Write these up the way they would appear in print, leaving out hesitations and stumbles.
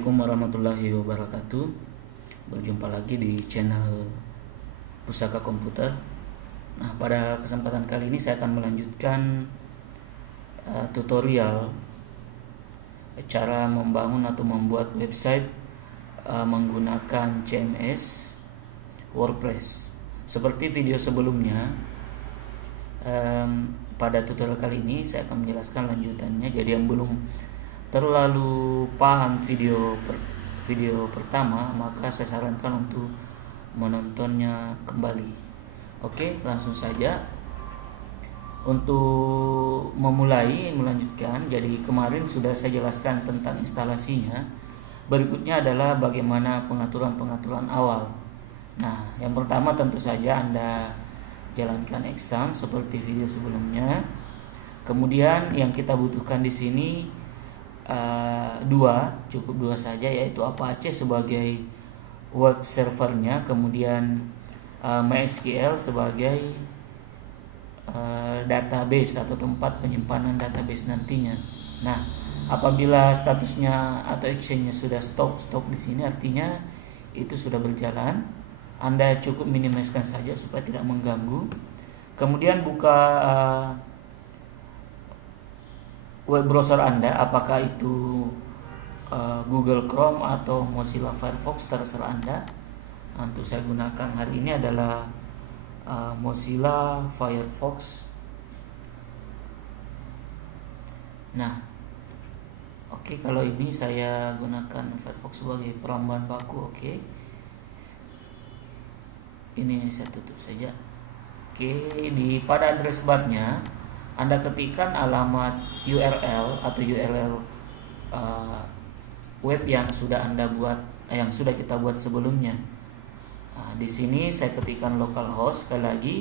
Assalamualaikum warahmatullahi wabarakatuh. Berjumpa lagi di channel Pusaka Komputer. Nah, pada kesempatan kali ini saya akan melanjutkan tutorial cara membangun atau membuat website menggunakan CMS WordPress. Seperti video sebelumnya, pada tutorial kali ini saya akan menjelaskan lanjutannya. Jadi yang belum terlalu paham video pertama, maka saya sarankan untuk menontonnya kembali. Oke, langsung saja. Untuk melanjutkan, jadi kemarin sudah saya jelaskan tentang instalasinya. Berikutnya adalah bagaimana pengaturan awal. Nah, yang pertama tentu saja Anda jalankan exam seperti video sebelumnya. Kemudian yang kita butuhkan di sini cukup dua saja, yaitu Apache sebagai web servernya, kemudian MySQL sebagai database atau tempat penyimpanan database nantinya. Nah, apabila statusnya atau actionnya sudah stop di sini, artinya itu sudah berjalan. Anda cukup minimaliskan saja supaya tidak mengganggu. Kemudian buka web browser Anda, apakah itu Google Chrome atau Mozilla Firefox, terserah Anda. Untuk saya gunakan hari ini adalah Mozilla Firefox. Nah, oke, kalau ini saya gunakan Firefox sebagai perambahan baku. Oke, ini saya tutup saja. Oke, pada address barnya Anda ketikkan alamat URL atau URL web yang sudah Anda buat, yang sudah kita buat sebelumnya. Nah, di sini saya ketikkan localhost. Sekali lagi,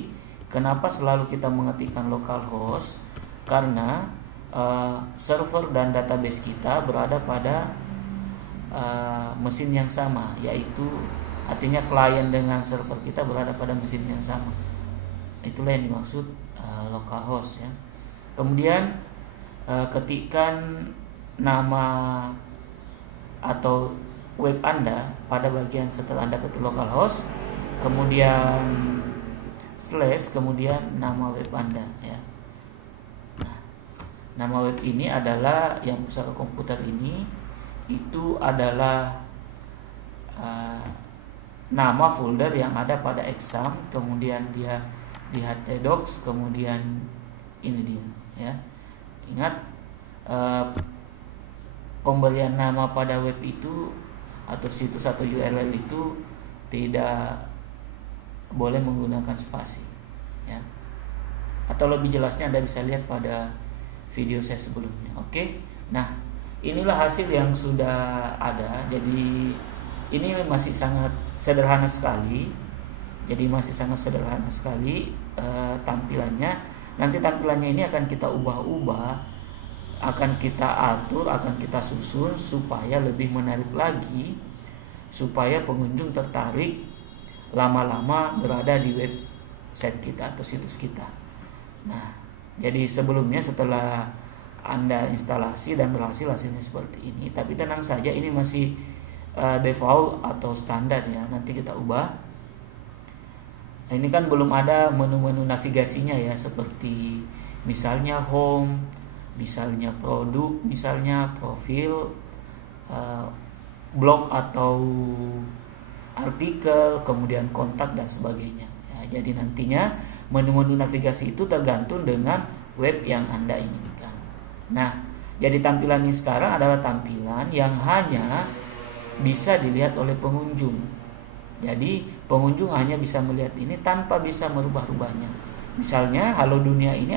kenapa selalu kita mengetikkan localhost? Karena server dan database kita berada pada mesin yang sama, yaitu artinya klien dengan server kita berada pada mesin yang sama. Itulah yang dimaksud localhost, ya. Kemudian ketikkan nama atau web Anda pada bagian setelah Anda ketik localhost, kemudian slash, kemudian nama web Anda, ya. Nah, nama web ini adalah yang Pusaka Komputer ini, itu adalah nama folder yang ada pada exam, kemudian dia di htdocs, kemudian ini dia, ya. Ingat, pemberian nama pada web itu atau situs atau URL itu tidak boleh menggunakan spasi, ya. Atau lebih jelasnya Anda bisa lihat pada video saya sebelumnya. Oke. Nah, inilah hasil yang sudah ada. Jadi ini masih sangat sederhana sekali. Tampilannya. Nanti tampilannya ini akan kita ubah-ubah, akan kita atur, akan kita susun supaya lebih menarik lagi, supaya pengunjung tertarik lama-lama berada di website kita atau situs kita. Nah, jadi sebelumnya setelah Anda instalasi dan berhasil, hasilnya seperti ini. Tapi tenang saja, ini masih default atau standar, ya. Nanti kita ubah. Nah, ini kan belum ada menu-menu navigasinya, ya, seperti misalnya home, misalnya produk, misalnya profil, blog atau artikel, kemudian kontak dan sebagainya, ya. Jadi nantinya menu-menu navigasi itu tergantung dengan web yang Anda inginkan. Nah, jadi tampilan ini sekarang adalah tampilan yang hanya bisa dilihat oleh pengunjung. Jadi pengunjung hanya bisa melihat ini tanpa bisa merubah-rubahnya. Misalnya halo dunia ini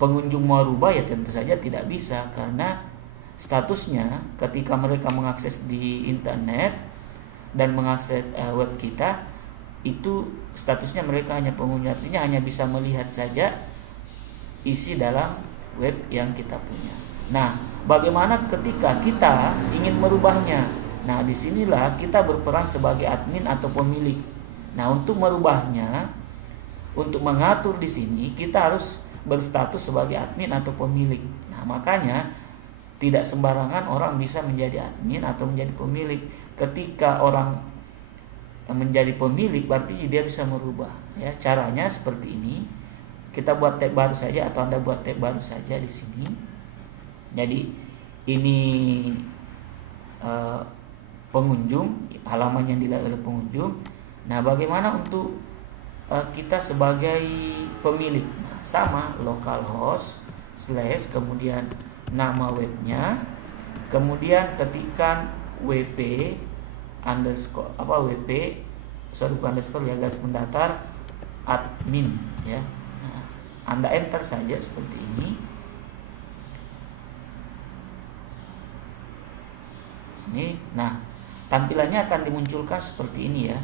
pengunjung mau rubah, ya tentu saja tidak bisa, karena statusnya ketika mereka mengakses di internet dan mengakses web kita, itu statusnya mereka hanya pengunjung, artinya hanya bisa melihat saja isi dalam web yang kita punya. Nah, bagaimana ketika kita ingin merubahnya? Nah, disinilah kita berperan sebagai admin atau pemilik. Nah, untuk merubahnya, untuk mengatur di sini kita harus berstatus sebagai admin atau pemilik. Nah, makanya tidak sembarangan orang bisa menjadi admin atau menjadi pemilik. Ketika orang menjadi pemilik berarti dia bisa merubah, ya. Caranya seperti ini. Kita buat tab baru saja atau Anda buat tab baru saja di sini. Jadi ini pengunjung, halaman yang dilihat oleh pengunjung. Nah, bagaimana untuk kita sebagai pemilik? Nah, sama, localhost / kemudian nama webnya, kemudian ketikkan wp underscore underscore ya, garis mendatar admin, ya. Nah, Anda enter saja seperti ini. Nah, tampilannya akan dimunculkan seperti ini, ya.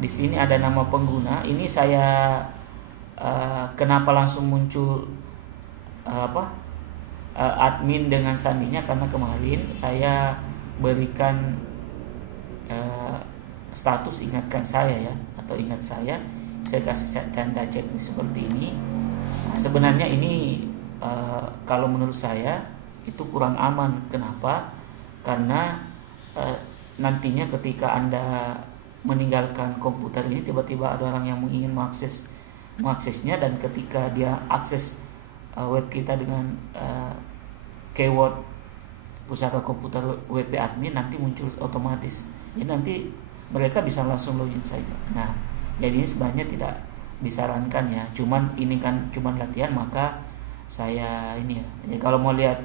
Di sini ada nama pengguna. Ini saya kenapa langsung muncul admin dengan sandinya, karena kemarin saya berikan status ingatkan saya, ya, atau ingat saya kasih tanda checklist seperti ini. Nah, sebenarnya ini kalau menurut saya itu kurang aman. Kenapa? Karena nantinya ketika Anda meninggalkan komputer ini, tiba-tiba ada orang yang ingin mengaksesnya, dan ketika dia akses web kita dengan keyword pusaka komputer WP admin, nanti muncul otomatis. Jadi nanti mereka bisa langsung login saja. Nah, jadi ini sebenarnya tidak disarankan, ya. Cuman ini kan cuman latihan, maka saya ini, ya. Jadi kalau mau lihat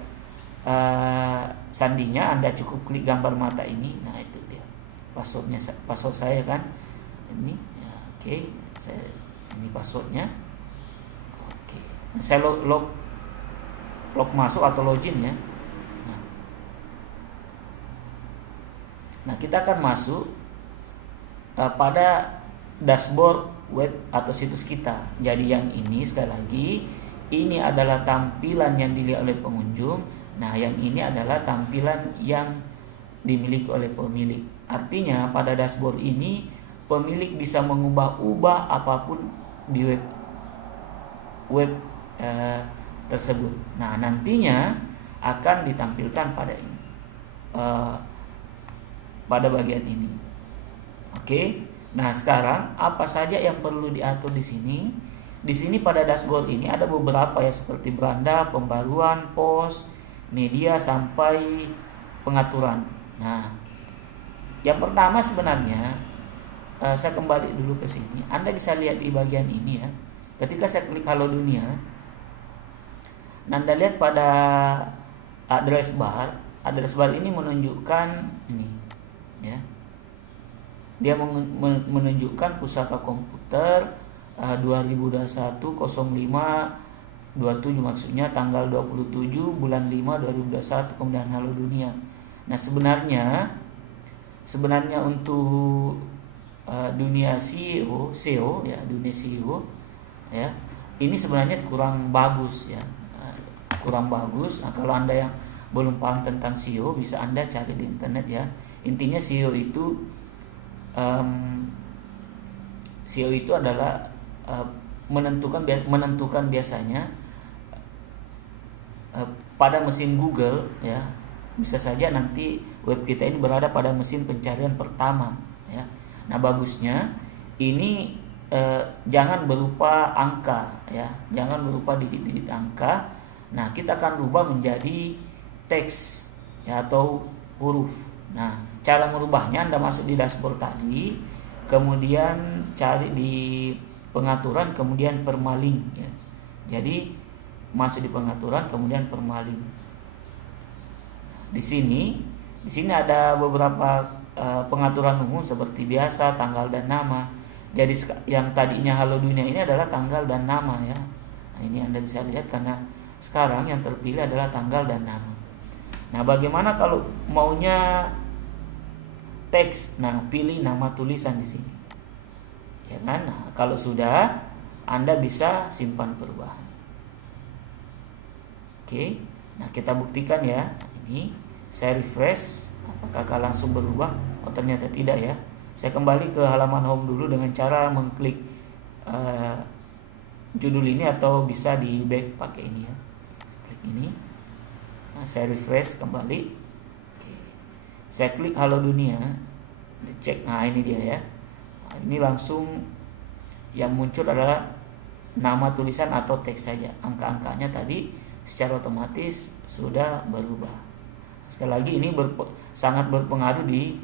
sandinya, Anda cukup klik gambar mata ini. Nah, itu dia password saya kan ini, ya. Oke. Ini passwordnya. Oke. Nah, saya log masuk atau login, ya. Nah, kita akan masuk pada dashboard web atau situs kita. Jadi yang ini, sekali lagi, ini adalah tampilan yang dilihat oleh pengunjung. Nah, yang ini adalah tampilan yang dimiliki oleh pemilik. Artinya pada dashboard ini pemilik bisa mengubah-ubah apapun di web tersebut. Nah, nantinya akan ditampilkan pada ini, pada bagian ini. Oke. Nah, sekarang apa saja yang perlu diatur di sini? Di sini pada dashboard ini ada beberapa, ya, seperti beranda, pembaruan, post, media, sampai pengaturan. Nah, yang pertama sebenarnya saya kembali dulu ke sini. Anda bisa lihat di bagian ini, ya. Ketika saya klik halo dunia, Anda lihat pada address bar ini menunjukkan ini, ya. Dia menunjukkan pusaka komputer 2021-05-27, maksudnya tanggal 27 bulan 5 2021, kemudian halo dunia. Nah, sebenarnya untuk dunia SEO, ya, dunia SEO, ya, ini sebenarnya kurang bagus, ya. Kurang bagus. Nah, kalau Anda yang belum paham tentang SEO, bisa Anda cari di internet, ya. Intinya SEO itu adalah menentukan biasanya pada mesin Google, ya. Bisa saja nanti web kita ini berada pada mesin pencarian pertama, ya. Nah, bagusnya ini jangan berupa angka, ya, jangan berupa digit-digit angka. Nah, kita akan rubah menjadi teks, ya, atau huruf. Nah, cara merubahnya Anda masuk di dashboard tadi, kemudian cari di pengaturan, kemudian permalink, ya. Jadi masuk di pengaturan, kemudian permalink. Di sini ada beberapa pengaturan umum seperti biasa, tanggal dan nama. Jadi yang tadinya halo dunia ini adalah tanggal dan nama, ya. Nah, ini Anda bisa lihat karena sekarang yang terpilih adalah tanggal dan nama. Nah, bagaimana kalau maunya teks? Nah, pilih nama tulisan di sini, ya kan? Nah, kalau sudah, Anda bisa simpan perubahan. Oke. Nah, kita buktikan, ya. Ini saya refresh, apakah langsung berubah? Oh, ternyata tidak, ya. Saya kembali ke halaman home dulu dengan cara mengklik judul ini, atau bisa di back pakai ini, ya. Klik ini, Nah, saya refresh kembali. Oke. Saya klik halo dunia, cek. Nah, ini dia ya. Nah, ini langsung yang muncul adalah nama tulisan atau teks saja. Angka-angkanya tadi secara otomatis sudah berubah. Sekali lagi ini sangat berpengaruh di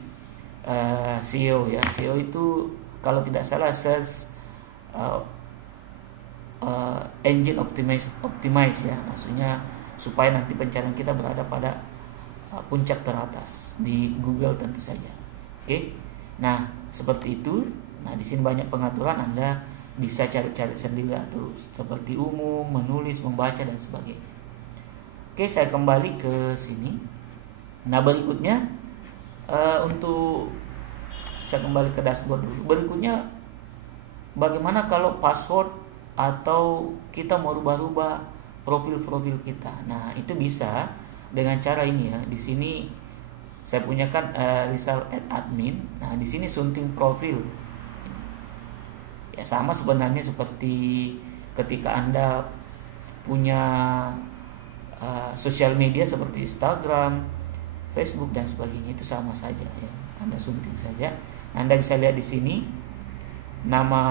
SEO ya. SEO itu kalau tidak salah search engine optimize ya, maksudnya supaya nanti pencarian kita berada pada puncak teratas di Google tentu saja. Oke. Nah, seperti itu. Nah, di sini banyak pengaturan, Anda bisa cari-cari sendiri atau seperti umum, menulis, membaca dan sebagainya. Oke, saya kembali ke sini. Nah, berikutnya untuk saya kembali ke dashboard dulu. Berikutnya bagaimana kalau password atau kita mau rubah-rubah profil-profil kita. Nah, itu bisa dengan cara ini ya. Di sini saya punya kan result at admin. Nah, di sini sunting profil. Ya sama sebenarnya seperti ketika Anda punya sosial media seperti Instagram, Facebook dan sebagainya, itu sama saja ya. Anda sunting saja. Anda bisa lihat di sini nama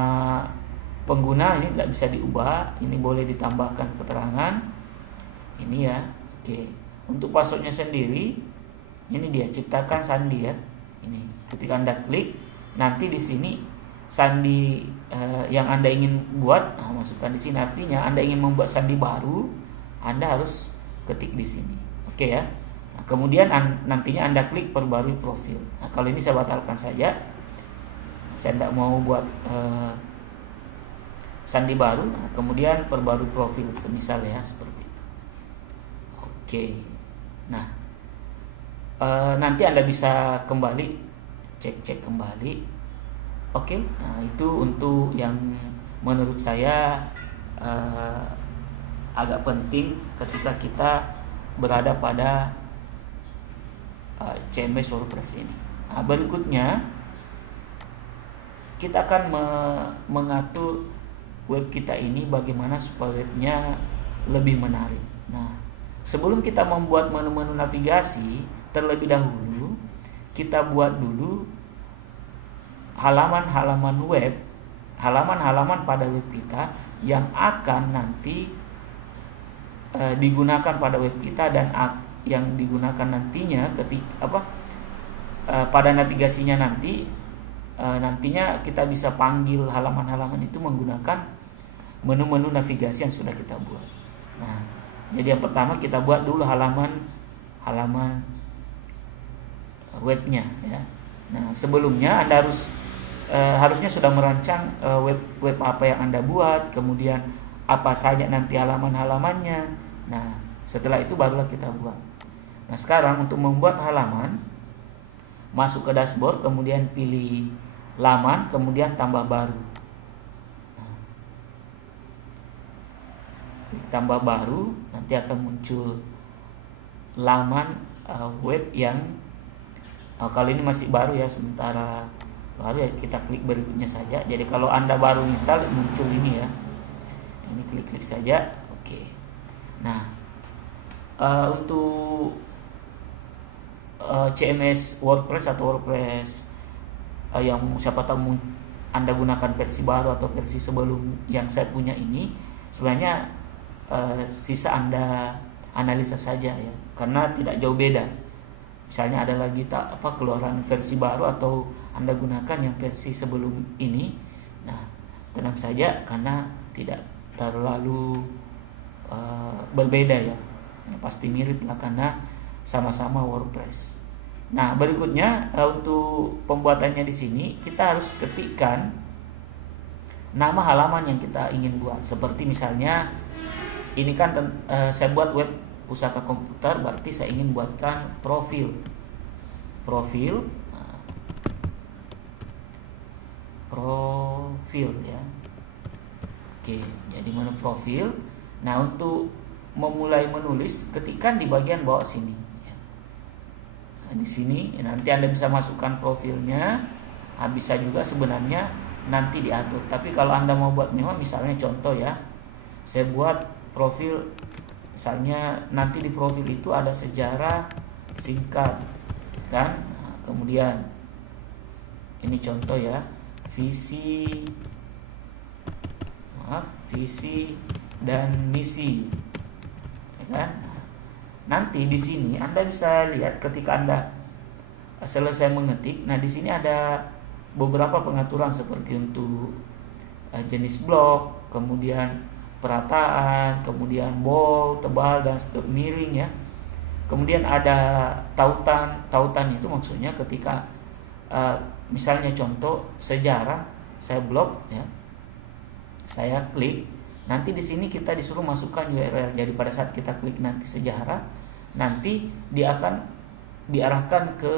pengguna ini tidak bisa diubah, ini boleh ditambahkan keterangan. Ini ya. Oke. Untuk passwordnya sendiri, ini dia ciptakan sandi ya. Ini ketika Anda klik, nanti di sini sandi yang Anda ingin buat, masukkan di sini. Artinya Anda ingin membuat sandi baru, Anda harus ketik di sini. Oke ya. Nah, kemudian nantinya Anda klik perbarui profil. Nah, kalau ini saya batalkan saja. Saya tidak mau buat sandi baru. Nah, kemudian perbarui profil semisal ya, seperti itu. Oke. Nah, nanti Anda bisa kembali cek kembali. Oke, nah itu untuk yang menurut saya agak penting ketika kita berada pada CMS WordPress ini. Nah, berikutnya kita akan mengatur web kita ini bagaimana supaya webnya lebih menarik. Nah, sebelum kita membuat menu-menu navigasi, terlebih dahulu kita buat dulu halaman-halaman web, halaman-halaman pada web kita yang akan nanti digunakan pada web kita dan yang digunakan nantinya pada navigasinya nantinya kita bisa panggil halaman-halaman itu menggunakan menu-menu navigasi yang sudah kita buat. Nah, jadi yang pertama kita buat dulu halaman webnya ya. Nah, sebelumnya Anda harusnya sudah merancang web apa yang Anda buat, kemudian apa saja nanti halaman-halamannya. Nah, setelah itu barulah kita buat. Nah, sekarang untuk membuat halaman, masuk ke dashboard, kemudian pilih laman, kemudian tambah baru. Nah, klik tambah baru, nanti akan muncul laman web yang kalau ini masih baru ya, sementara baru ya, kita klik berikutnya saja. Jadi kalau Anda baru install muncul ini ya. Ini klik-klik saja. Oke. Nah, untuk CMS WordPress atau WordPress yang siapa tahu Anda gunakan versi baru atau versi sebelum yang saya punya ini, sebenarnya sisa Anda analisa saja ya, karena tidak jauh beda. Misalnya ada lagi keluaran versi baru atau Anda gunakan yang versi sebelum ini. Nah, tenang saja karena tidak terlalu berbeda ya. Pasti mirip lah karena sama-sama WordPress. Nah, berikutnya untuk pembuatannya di sini kita harus ketikkan nama halaman yang kita ingin buat. Seperti misalnya ini kan saya buat web pusaka komputer, berarti saya ingin buatkan profil ya. Oke, jadi menu profil. Nah, untuk memulai menulis, ketikkan di bagian bawah sini. Nah, di sini nanti Anda bisa masukkan profilnya. Nah, bisa juga sebenarnya nanti diatur. Tapi kalau Anda mau buat mewah, misalnya contoh ya, saya buat profil Misalnya nanti di profil itu ada sejarah singkat kan. Nah, kemudian ini contoh ya, visi dan misi, ya kan? Nanti di sini Anda bisa lihat ketika Anda selesai mengetik. Nah, di sini ada beberapa pengaturan seperti untuk jenis blok, kemudian perataan, kemudian bold, tebal, dan miring ya. Kemudian ada tautan. Tautan itu maksudnya ketika misalnya contoh sejarah, saya blok ya, saya klik. Nanti di sini kita disuruh masukkan URL. Jadi pada saat kita klik nanti sejarah, nanti dia akan diarahkan ke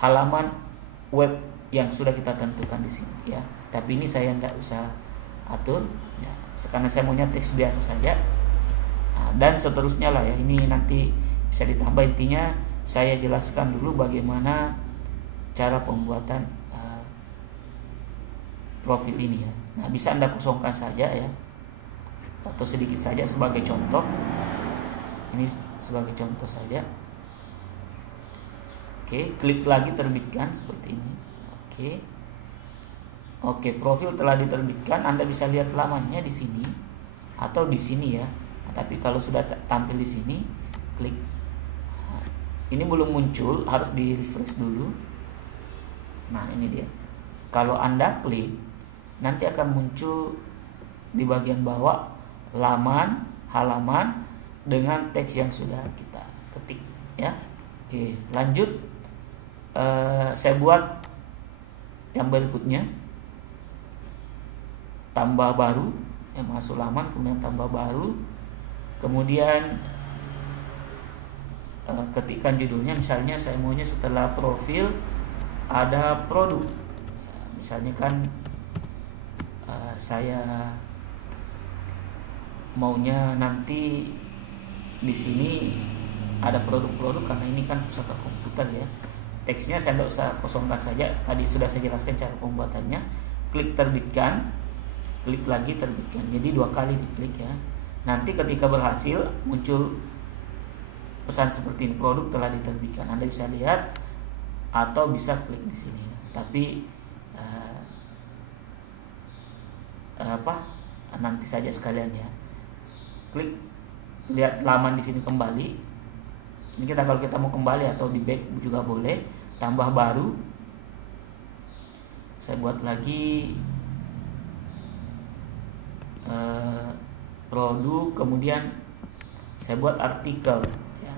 halaman web yang sudah kita tentukan di sini ya. Tapi ini saya tidak usah atur ya, karena saya maunya teks biasa saja. Nah, dan seterusnya lah ya, ini nanti bisa ditambah. Intinya saya jelaskan dulu bagaimana cara pembuatan profil ini ya. Nah, bisa Anda kosongkan saja ya, atau sedikit saja sebagai contoh. Ini sebagai contoh saja. Oke, klik lagi terbitkan seperti ini. Oke, profil telah diterbitkan. Anda bisa lihat lamannya di sini atau di sini ya. Nah, tapi kalau sudah tampil di sini, klik. Nah, ini belum muncul, harus di refresh dulu. Nah, ini dia. Kalau Anda klik, nanti akan muncul di bagian bawah halaman dengan teks yang sudah kita ketik ya. Oke, lanjut. Saya buat yang berikutnya, tambah baru yang masuk laman, kemudian tambah baru, kemudian ketikkan judulnya. Misalnya saya maunya setelah profil ada produk, misalnya kan saya maunya nanti di sini ada produk-produk, karena ini kan pusaka komputer ya. Teksnya saya tidak usah kosongkan saja, tadi sudah saya jelaskan cara pembuatannya. Klik terbitkan, klik lagi terbitkan, jadi 2 kali diklik ya. Nanti ketika berhasil muncul pesan seperti ini, produk telah diterbitkan. Anda bisa lihat atau bisa klik di sini. Tapi nanti saja sekalian ya. Klik, lihat laman di sini kembali. Ini kalau kita mau kembali atau di back juga boleh. Tambah baru, saya buat lagi produk, kemudian saya buat artikel ya,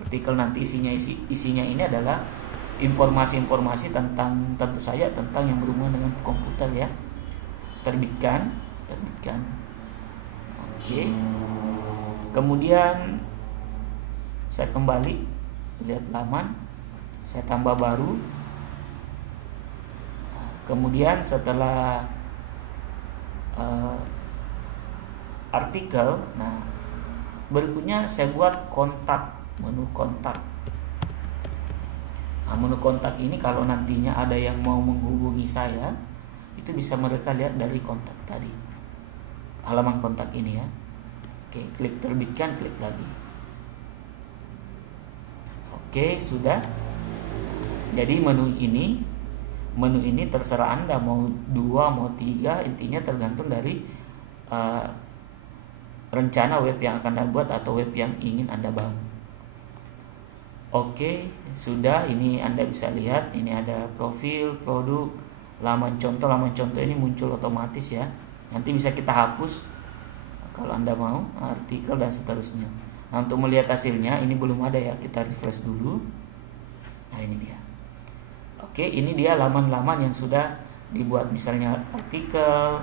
artikel nanti isinya ini adalah informasi-informasi tentang, tentu saja tentang yang berhubungan dengan komputer ya. Terbitkan. Oke. Kemudian saya kembali lihat laman, saya tambah baru. Kemudian setelah artikel, nah berikutnya saya buat kontak, menu kontak. Nah, menu kontak ini kalau nantinya ada yang mau menghubungi saya, itu bisa mereka lihat dari kontak tadi, halaman kontak ini ya. Oke, klik terbitkan, klik lagi. Oke, sudah. Jadi menu ini terserah Anda mau 2, mau 3, intinya tergantung dari rencana web yang akan Anda buat atau web yang ingin Anda bangun. Oke, sudah. Ini Anda bisa lihat, ini ada profil, produk, laman contoh. Laman contoh ini muncul otomatis ya. Nanti bisa kita hapus kalau Anda mau, artikel dan seterusnya. Nah, untuk melihat hasilnya ini belum ada ya, kita refresh dulu. Nah, ini dia. Oke, ini dia laman-laman yang sudah dibuat, misalnya artikel,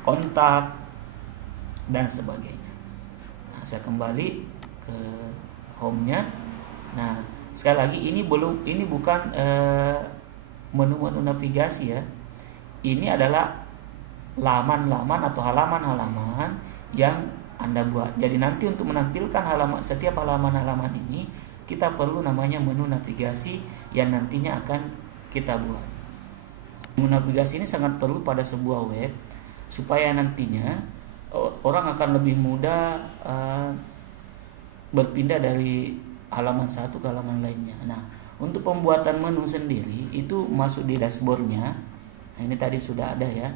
kontak, dan sebagainya. Nah, saya kembali ke home-nya. Nah, sekali lagi ini bukan menu-menu navigasi ya. Ini adalah laman-laman atau halaman-halaman yang Anda buat. Jadi nanti untuk menampilkan setiap halaman-halaman ini, kita perlu namanya menu navigasi yang nantinya akan kita buat. Menu navigasi ini sangat perlu pada sebuah web supaya nantinya orang akan lebih mudah berpindah dari halaman satu ke halaman lainnya. Nah, untuk pembuatan menu sendiri itu masuk di dashboardnya. Nah, ini tadi sudah ada ya.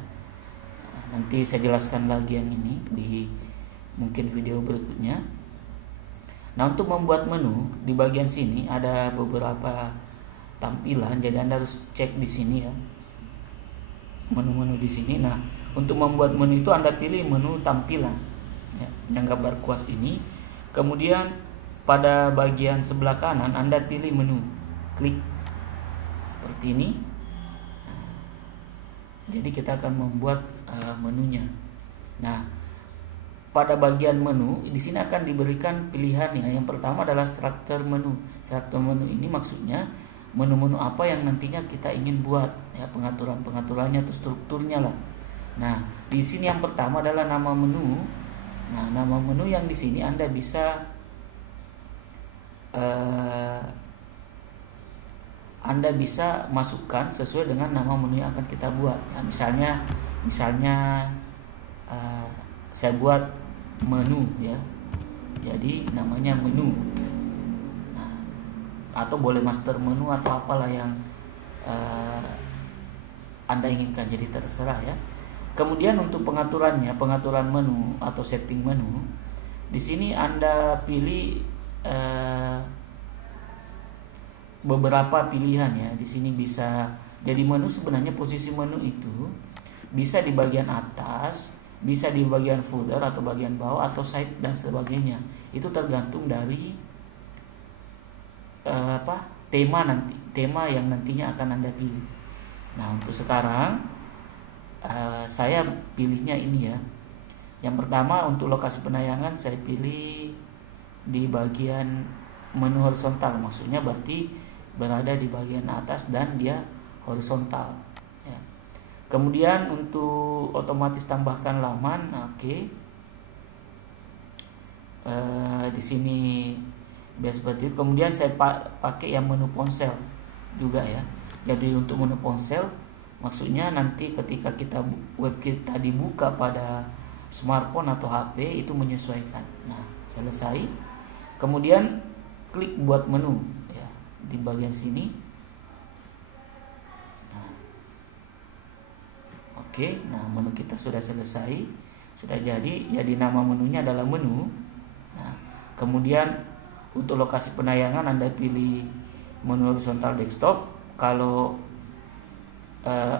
Nanti saya jelaskan lagi yang ini di mungkin video berikutnya. Nah, untuk membuat menu di bagian sini ada beberapa tampilan, jadi Anda harus cek di sini ya. Menu-menu di sini. Nah, untuk membuat menu itu Anda pilih menu tampilan ya, yang gambar kuas ini. Kemudian pada bagian sebelah kanan Anda pilih menu, klik seperti ini. Nah, jadi kita akan membuat menunya. Nah, pada bagian menu di sini akan diberikan pilihan ya. Yang pertama adalah struktur menu. Struktur menu ini maksudnya menu-menu apa yang nantinya kita ingin buat ya, pengaturan-pengaturannya atau strukturnya lah. Nah, di sini yang pertama adalah nama menu. Nah, nama menu yang di sini Anda bisa masukkan sesuai dengan nama menu yang akan kita buat. Ya, misalnya saya buat menu ya, jadi namanya menu. Nah, atau boleh master menu atau apalah yang Anda inginkan, jadi terserah ya. Kemudian untuk pengaturan menu atau setting menu, di sini Anda pilih beberapa pilihan ya. Di sini bisa jadi menu, sebenarnya posisi menu itu bisa di bagian atas, bisa di bagian footer atau bagian bawah atau side dan sebagainya. Itu tergantung dari tema yang nantinya akan Anda pilih. Nah, untuk sekarang saya pilihnya ini ya. Yang pertama untuk lokasi penayangan saya pilih di bagian menu horizontal, maksudnya berarti berada di bagian atas dan dia horizontal ya. Kemudian untuk otomatis tambahkan laman, oke. Di sini biasa seperti itu. Kemudian saya pakai yang menu ponsel juga ya. Jadi untuk menu ponsel maksudnya nanti ketika web kita dibuka pada smartphone atau HP itu menyesuaikan. Nah, selesai. Kemudian klik buat menu ya di bagian sini. Nah, oke. Nah, menu kita sudah selesai, sudah jadi nama menunya adalah menu. Nah, kemudian untuk lokasi penayangan Anda pilih menu horizontal desktop. Kalau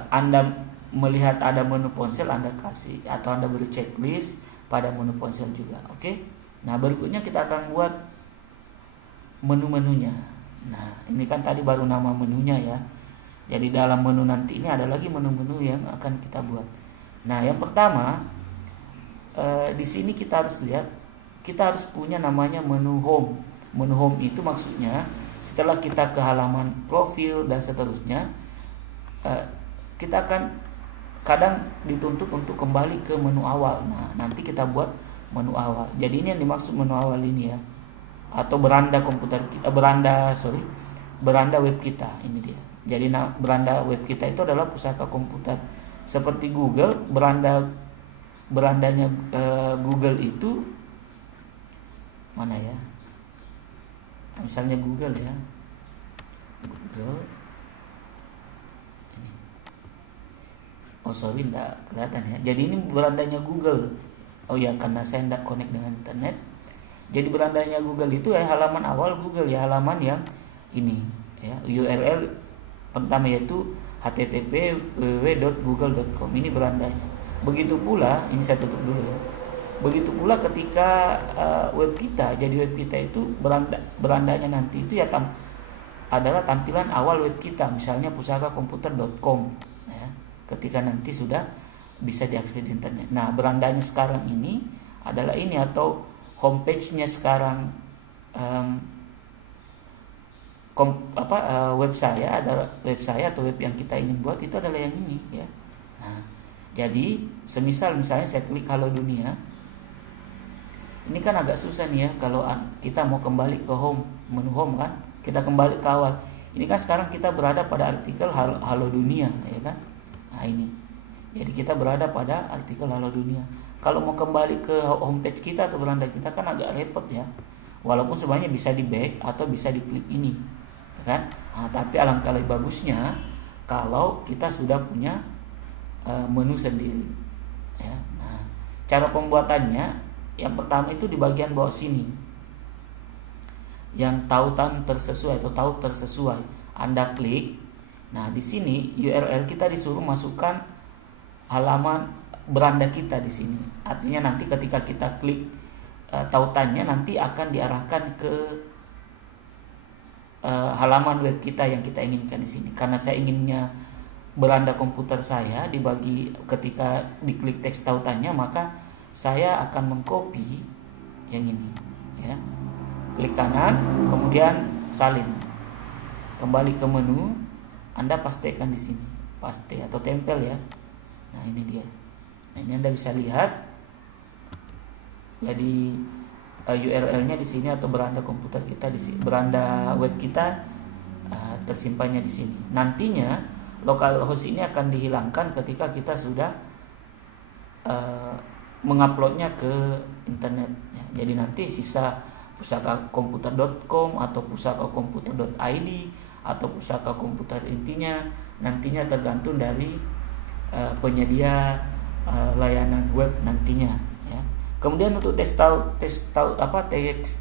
Anda melihat ada menu ponsel, Anda kasih atau Anda beri checklist pada menu ponsel juga. Oke. Nah, berikutnya kita akan buat menu-menunya. Nah, ini kan tadi baru nama menunya ya. Jadi dalam menu nanti ini ada lagi menu-menu yang akan kita buat. Nah, yang pertama di sini kita harus lihat, kita harus punya namanya menu home. Menu home itu maksudnya setelah kita ke halaman profil dan seterusnya, kita akan kadang dituntut untuk kembali ke menu awal. Nah, nanti kita buat menu awal. Jadi ini yang dimaksud menu awal ini ya. Atau beranda web kita, ini dia. Jadi beranda web kita itu adalah pusaka komputer. Seperti Google, berandanya Google itu mana ya? Misalnya Google ya. Google. Ini. Oh sorry, tidak kelihatan ya. Jadi ini berandanya Google. Oh ya, karena saya tidak connect dengan internet. Jadi berandanya Google itu ya halaman awal Google ya, halaman yang ini ya, URL pertama yaitu http://www.google.com. Ini berandanya. Begitu pula, ini saya tutup dulu ya. Begitu pula ketika web kita, jadi web kita itu berandanya nanti itu ya adalah tampilan awal web kita, misalnya pusakakomputer.com ya, ketika nanti sudah bisa diakses di internet. Nah, berandanya sekarang ini adalah ini, atau homepage-nya sekarang web saya atau web yang kita ingin buat itu adalah yang ini ya. Nah, jadi misalnya saya klik Halo Dunia, ini kan agak susah nih ya kalau kita mau kembali ke menu home kan, kita kembali ke awal. Ini kan sekarang kita berada pada artikel Halo Dunia ya kan. Nah ini, jadi kita berada pada artikel Halo Dunia. kalau mau kembali ke homepage kita atau beranda kita kan agak repot ya. Walaupun sebenarnya bisa di back atau bisa diklik ini, kan? Nah, tapi alangkah lebih bagusnya kalau kita sudah punya menu sendiri. Ya. Nah, cara pembuatannya yang pertama itu di bagian bawah sini, yang tautan tersesuai atau taut tersesuai. Anda klik. Nah, di sini URL kita disuruh masukkan halaman beranda kita di sini. Artinya nanti ketika kita klik tautannya nanti akan diarahkan ke halaman web kita yang kita inginkan di sini. Karena saya inginnya beranda komputer saya dibagi ketika diklik teks tautannya, maka saya akan mengcopy yang ini, ya. Klik kanan, kemudian salin. Kembali ke menu, Anda pastekan di sini, paste atau tempel ya. Nah, ini dia. Nah, ini Anda bisa lihat. Jadi URL-nya di sini atau beranda komputer kita di sini, beranda web kita tersimpannya di sini. Nantinya localhost ini akan dihilangkan ketika kita sudah menguploadnya ke internet. Ya. Jadi nanti sisa pusakakomputer.com atau pusakakomputer.id atau pusaka komputer intinya nantinya tergantung dari penyedia layanan web nantinya. Ya. Kemudian untuk teks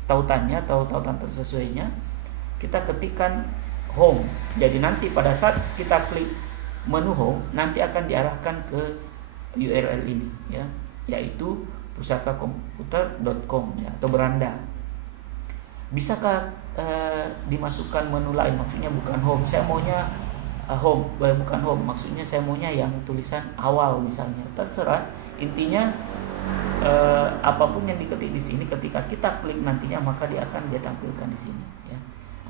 tautannya atau tautan tersesuainya kita ketikkan home. Jadi nanti pada saat kita klik menu home nanti akan diarahkan ke URL ini ya, yaitu pusakakomputer.com ya, atau beranda. Bisakah dimasukkan menu lain? Maksudnya bukan home. Saya maunya home, bukan home. Maksudnya saya maunya yang tulisan awal misalnya. Terserah. Intinya apapun yang diketik di sini ketika kita klik nantinya maka dia akan tampilkan di sini ya.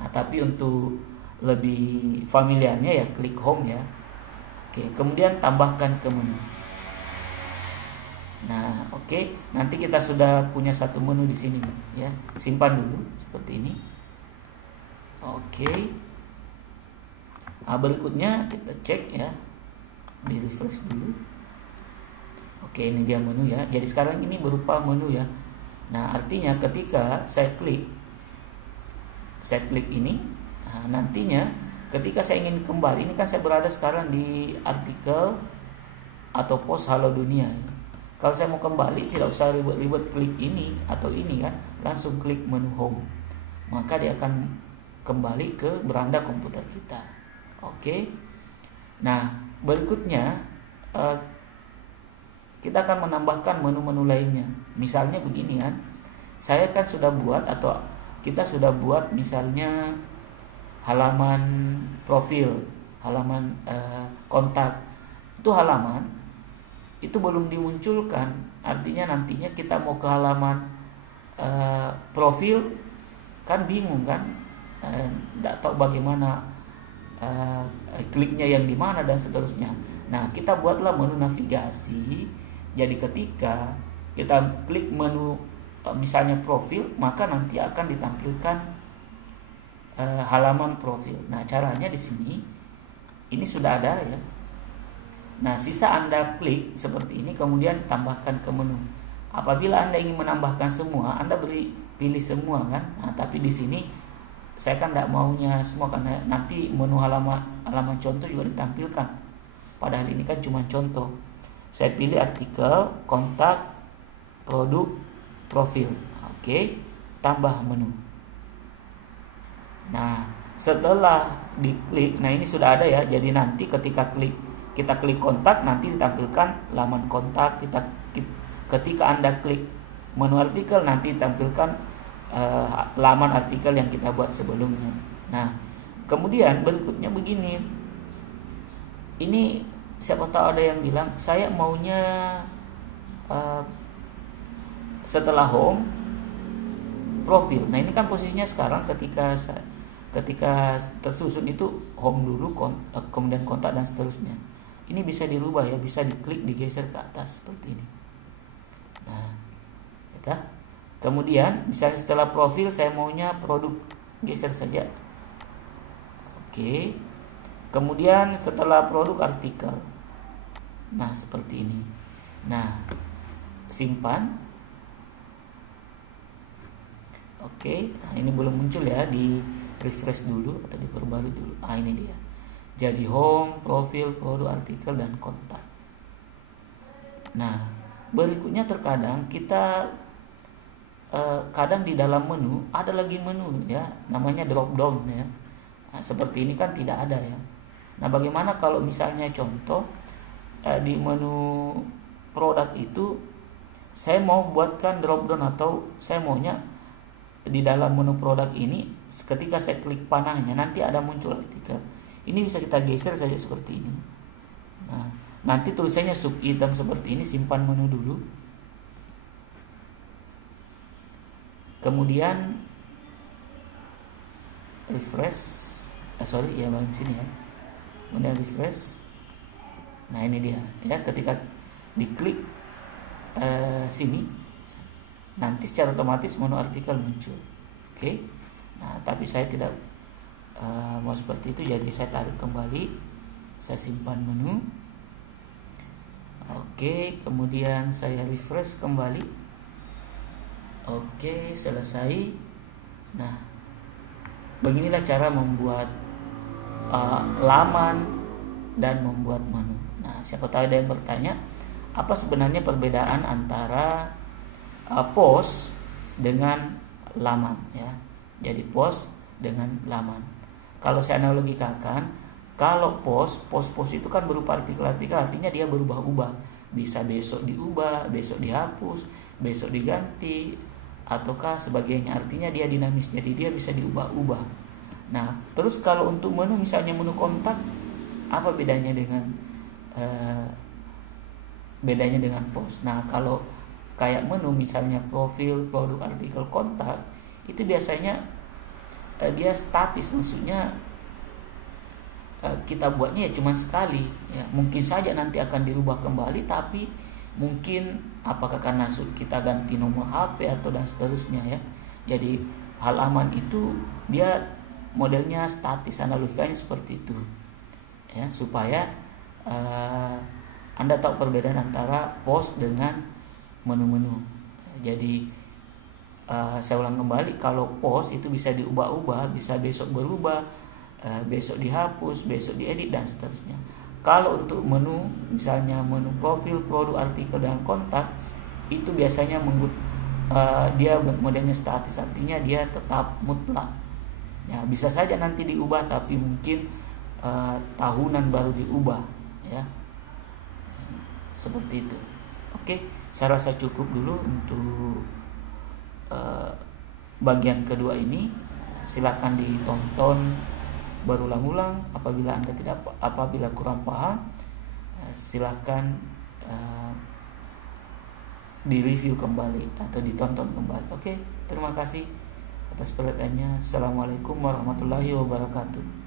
Nah, tapi untuk lebih familiarnya ya klik home ya. Oke, kemudian tambahkan ke menu. Nah, oke, nanti kita sudah punya satu menu di sini ya. Simpan dulu seperti ini. Oke. Nah, berikutnya kita cek ya. Di refresh dulu. Oke, ini dia menu ya. Jadi sekarang ini berupa menu ya. Nah, artinya ketika saya klik ini, nah, nantinya ketika saya ingin kembali, ini kan saya berada sekarang di artikel atau post Halo Dunia. Kalau saya mau kembali tidak usah ribet-ribet klik ini atau ini kan, langsung klik menu home. Maka dia akan kembali ke beranda komputer kita. Oke. Nah, berikutnya kita akan menambahkan menu-menu lainnya. Misalnya begini kan. Saya kan sudah buat atau kita sudah buat misalnya halaman profil, halaman kontak. Itu halaman itu belum dimunculkan. Artinya nantinya kita mau ke halaman profil kan bingung kan. Tidak tahu bagaimana kliknya yang di mana dan seterusnya. Nah, kita buatlah menu navigasi. Jadi ketika kita klik menu misalnya profil, maka nanti akan ditampilkan halaman profil. Nah, caranya di sini ini sudah ada ya. Nah, sisa Anda klik seperti ini kemudian tambahkan ke menu. Apabila Anda ingin menambahkan semua, Anda pilih semua kan. Nah, tapi di sini saya kan tidak maunya semua karena nanti menu halaman contoh juga ditampilkan. Padahal ini kan cuma contoh. Saya pilih artikel, kontak, produk, profil. Oke, tambah menu. Nah, setelah diklik, nah ini sudah ada ya. Jadi nanti ketika kita klik kontak nanti ditampilkan laman kontak. Ketika Anda klik menu artikel nanti ditampilkan laman artikel yang kita buat sebelumnya. Nah, kemudian berikutnya begini. Ini siapa tahu ada yang bilang saya maunya setelah home profil. Nah, ini kan posisinya sekarang ketika tersusun itu home dulu, kemudian kontak dan seterusnya. Ini bisa dirubah ya, bisa diklik digeser ke atas seperti ini. Nah, ya. Kemudian misalnya setelah profil saya maunya produk, geser saja. Oke. Kemudian setelah produk artikel. Nah, seperti ini. Nah, simpan. Oke, nah ini belum muncul ya, di refresh dulu atau diperbarui dulu. Ini dia. Jadi home, profil, produk, artikel, dan kontak. Nah, berikutnya terkadang kita kadang di dalam menu ada lagi menu ya, namanya drop down ya. Nah, seperti ini kan tidak ada ya. Nah, bagaimana kalau misalnya contoh di menu produk itu saya mau buatkan drop down, atau saya maunya di dalam menu produk ini ketika saya klik panahnya nanti ada muncul artikel. Ini bisa kita geser saja seperti ini. Nah, nanti tulisannya sub item seperti ini, simpan menu dulu. Kemudian refresh, ya bang sini ya. Kemudian refresh. Nah ini dia ya, ketika diklik sini nanti secara otomatis menu artikel muncul. Oke. Nah tapi saya tidak mau seperti itu, jadi saya tarik kembali, saya simpan menu. Oke, kemudian saya refresh kembali. Oke, selesai. Nah, beginilah cara membuat laman dan membuat menu. Nah, siapa tahu ada yang bertanya, apa sebenarnya perbedaan antara post dengan laman ya. Jadi post dengan laman. Kalau saya analogikakan, kalau post itu kan berupa artikel-artikel, artinya dia berubah-ubah. Bisa besok diubah, besok dihapus, besok diganti, ataukah sebagainya. Artinya dia dinamis, jadi dia bisa diubah-ubah. Nah, terus kalau untuk menu, misalnya menu kontak, apa bedanya dengan post? Nah, kalau kayak menu misalnya profil, produk, artikel, kontak, itu biasanya dia statis, maksudnya kita buatnya ya cuma sekali ya. Mungkin saja nanti akan dirubah kembali, tapi mungkin apakah karena kita ganti nomor HP atau dan seterusnya ya. Jadi halaman itu dia modelnya statis, analogikanya seperti itu ya, supaya Anda tahu perbedaan antara post dengan menu-menu. Jadi saya ulang kembali, kalau post itu bisa diubah-ubah, bisa besok berubah, besok dihapus, besok diedit dan seterusnya. Kalau untuk menu, misalnya menu profil, produk, artikel, dan kontak, itu biasanya dia modelnya statis, artinya dia tetap mutlak ya. Bisa saja nanti diubah, tapi mungkin tahunan baru diubah ya, seperti itu. Oke, saya rasa cukup dulu untuk bagian kedua ini. Silakan ditonton berulang-ulang. Apabila kurang paham, silakan direview kembali atau ditonton kembali. Oke, terima kasih atas perhatiannya. Assalamualaikum warahmatullahi wabarakatuh.